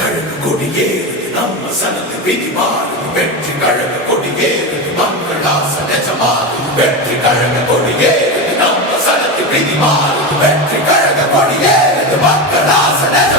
கழக கொடியேறு நம்ம சனது விதி மாறு வெற்றி கழக கொடியேறு மங்களாச நெஜமாறு வெற்றி கழக கொடியேறு நம்ம சனது விதி மாறு வெற்றி கழக கொடியேறு மங்களாச நெஜமாறு